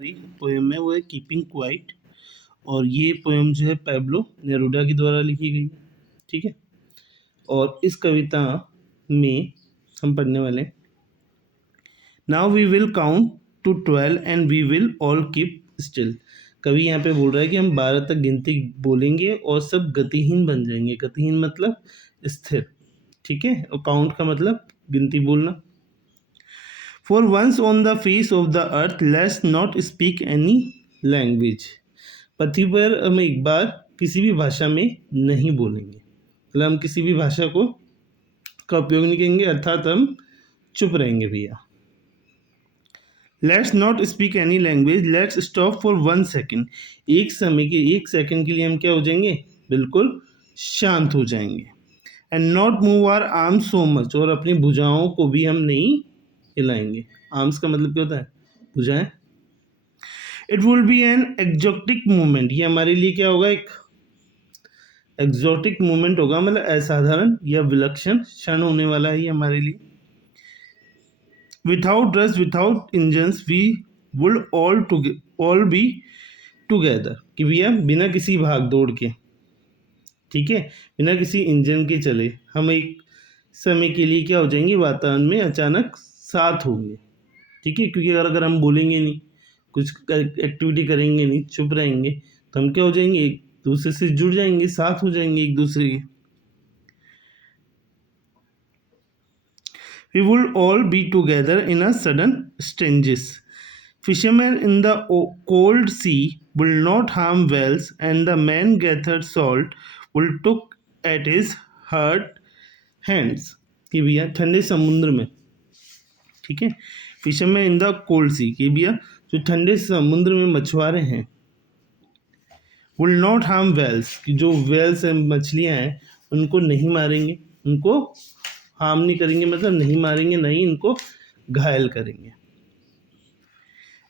Poem है वो है कीपिंग क्वाइट, और ये पोएम जो है पैब्लो नेरूडा के द्वारा लिखी गई है। ठीक है, और इस कविता में हम पढ़ने वाले now we will count to 12 and we will all keep still. कवि यहाँ पे बोल रहा है कि हम 12 तक गिनती बोलेंगे और सब गतिहीन बन जाएंगे। गतिहीन मतलब स्थिर। ठीक है, और काउंट का मतलब गिनती बोलना। For once on the face of the earth, let's not speak any language. पृथ्वी पर हम एक बार किसी भी भाषा में नहीं बोलेंगे, मतलब हम किसी भी भाषा का उपयोग नहीं करेंगे, अर्थात हम चुप रहेंगे भैया। Let's not speak any language. Let's stop for 1 second. एक समय के 1 सेकंड के लिए हम क्या हो जाएंगे, बिल्कुल शांत हो जाएंगे। And not move our arms so much. और अपनी भुजाओं को भी हम नहीं हिलाएंगे। आर्म्स का मतलब क्या होता है, भुजाएं। It will be an exotic movement. ये हमारे लिए क्या होगा, एक एक्जोटिक मूवमेंट होगा, मतलब असाधारण या विलक्षण क्षण होने वाला है ये हमारे लिए। Without rush without engines we would all be together. कि भैया बिना किसी भाग दौड़ के, ठीक है, बिना किसी इंजन के चले हम एक समय के लिए क्या हो जाएंगे, वातावरण में अचानक साथ होंगे। ठीक है, क्योंकि अगर हम बोलेंगे नहीं, कुछ एक्टिविटी करेंगे नहीं, चुप रहेंगे, तो हम क्या हो जाएंगे, एक दूसरे से जुड़ जाएंगे, साथ हो जाएंगे एक दूसरे के। We will all be together in a sudden strangers. Fishermen in the cold sea will not harm whales, and the man gathered salt will took at his hurt hands. कि भैया ठंडे समुद्र में, ठीक है, फिशरमैन इन द कोल्ड सी, कि भैया जो ठंडे समुद्र में मछुआरे हैं, विल नॉट हार्म वेल्स, कि जो वेल्स हैं, मछलियां हैं, उनको नहीं मारेंगे, उनको हार्म नहीं करेंगे, मतलब नहीं मारेंगे, नहीं इनको घायल करेंगे।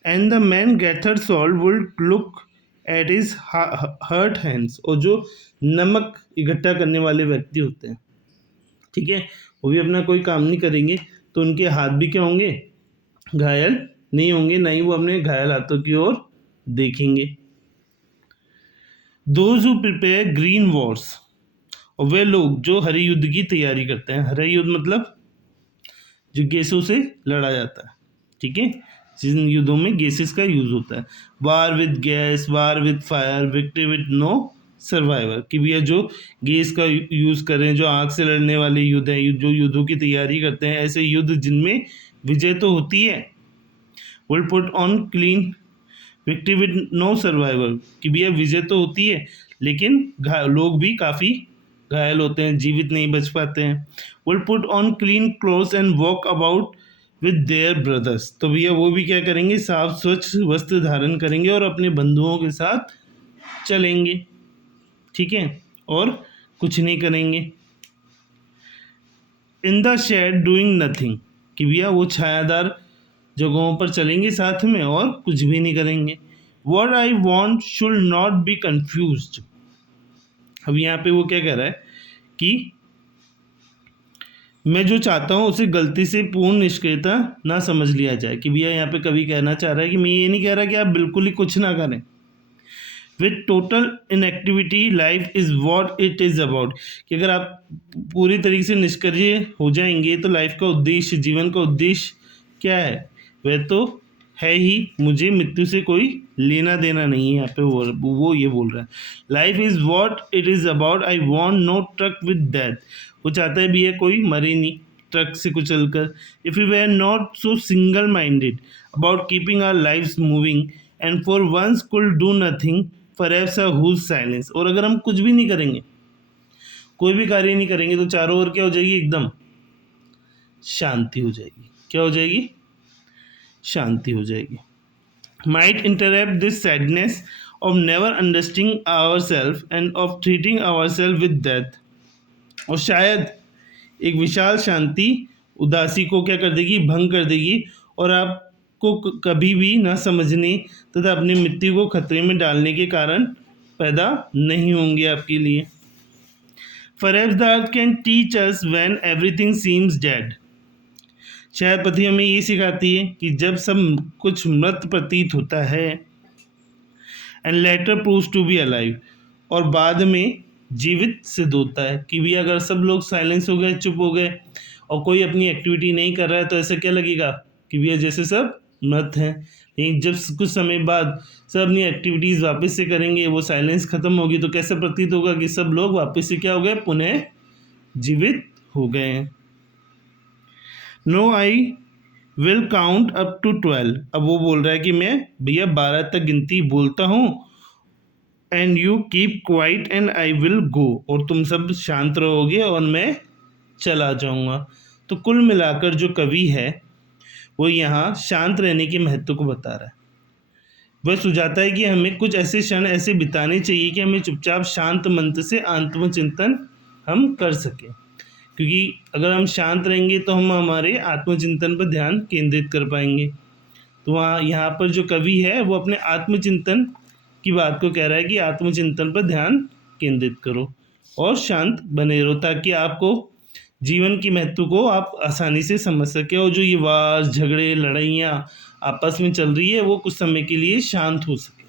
And the man gathered salt will look at his hurt hands, और जो नमक इकट्ठा करने वाले व्यक्ति होते हैं, ठीक है, वो भी अपना कोई काम नहीं करेंगे, तो उनके हाथ भी क्या होंगे, घायल नहीं होंगे, नहीं वो अपने घायल हाथों की ओर देखेंगे। Those who prepare green wars, और वे लोग जो हरे युद्ध की तैयारी करते हैं। हरे युद्ध मतलब जो गैसों से लड़ा जाता है, ठीक है, जिन युद्धों में गैसेस का यूज होता है। War with gas, war with fire, victory with no survivor, कि भैया जो गैस का यूज करें, जो आग से लड़ने वाले युद्ध हैं, जो युद्धों की तैयारी करते हैं, ऐसे युद्ध जिनमें विजय तो होती है। Will put on clean victory with no survivor, कि भैया विजय तो होती है, लेकिन लोग भी काफ़ी घायल होते हैं, जीवित नहीं बच पाते हैं। Will put on clean clothes and walk about with their brothers, तो भैया वो भी क्या करेंगे, साफ स्वच्छ वस्त्र धारण करेंगे और अपने बंधुओं के साथ चलेंगे, ठीक है, और कुछ नहीं करेंगे। In the shade doing nothing, कि भैया वो छायादार जगहों पर चलेंगे साथ में और कुछ भी नहीं करेंगे। What I want should not be confused. अब यहाँ पे वो क्या कह रहा है कि मैं जो चाहता हूँ उसे गलती से पूर्ण निष्क्रियता ना समझ लिया जाए। कि भैया यहाँ पे कवि कहना चाह रहा है कि मैं ये नहीं कह रहा कि आप बिल्कुल ही कुछ ना करें। With total inactivity life is what it is about, कि अगर आप पूरी तरीके से निष्क्रिय हो जाएंगे तो लाइफ का उद्देश्य, जीवन का उद्देश्य क्या है, वह तो है ही मुझे मृत्यु से कोई लेना देना नहीं है। यहाँ पे वो ये बोल रहा है, life is what it is about, I want no truck with death. वो चाहता है भी है कोई मरे नहीं ट्रक से कुचल कर। If you were not so single minded about keeping our lives moving and for once could do nothing perhaps a huge silence, और अगर हम कुछ भी नहीं करेंगे, कोई भी कार्य नहीं करेंगे, तो चारों ओर क्या हो जाएगी, एकदम शांति हो जाएगी। क्या हो जाएगी, शांति हो जाएगी। Might interrupt this sadness of never understanding our self and of treating our self with death, और शायद एक विशाल शांति उदासी को क्या कर देगी, भंग कर देगी, और आपको कभी भी ना समझने तथा अपनी मृत्यु को खतरे में डालने के कारण पैदा नहीं होंगे आपके लिए। Perhaps the earth can teach us when everything seems dead. शायद पति हमें ये सिखाती है कि जब सब कुछ मृत प्रतीत होता है and later proves to be alive, और बाद में जीवित सिद्ध होता है कि भी अगर सब लोग साइलेंस हो गए, चुप हो गए और कोई अपनी एक्टिविटी नहीं कर रहा है तो ऐसा क्या लगेगा कि भैया जैसे सब मृत हैं। लेकिन जब कुछ समय बाद सब अपनी एक्टिविटीज़ वापस से करेंगे, वो साइलेंस खत्म होगी, तो कैसे प्रतीत होगा कि सब लोग वापस से क्या हो गए, पुनः जीवित हो गए हैं। Now I will count up to 12। अब वो बोल रहा है कि मैं भैया 12 तक गिनती बोलता हूँ, and you keep quiet and I will go, और तुम सब शांत रहोगे और मैं चला जाऊँगा। तो कुल मिलाकर जो कवि है वो यहाँ शांत रहने के महत्व को बता रहा है। वह सुझाता है कि हमें कुछ ऐसे क्षण ऐसे बिताने चाहिए कि हमें चुपचाप शांत मन से आत्मचिंतन हम कर सकें, क्योंकि अगर हम शांत रहेंगे तो हम हमारे आत्मचिंतन पर ध्यान केंद्रित कर पाएंगे। तो वहाँ यहाँ पर जो कवि है वो अपने आत्मचिंतन की बात को कह रहा है कि आत्मचिंतन पर ध्यान केंद्रित करो और शांत बने रहो, ताकि आपको जीवन की महत्व को आप आसानी से समझ सके, और जो ये वार झगड़े लड़ाइयाँ आपस में चल रही है वो कुछ समय के लिए शांत हो सके।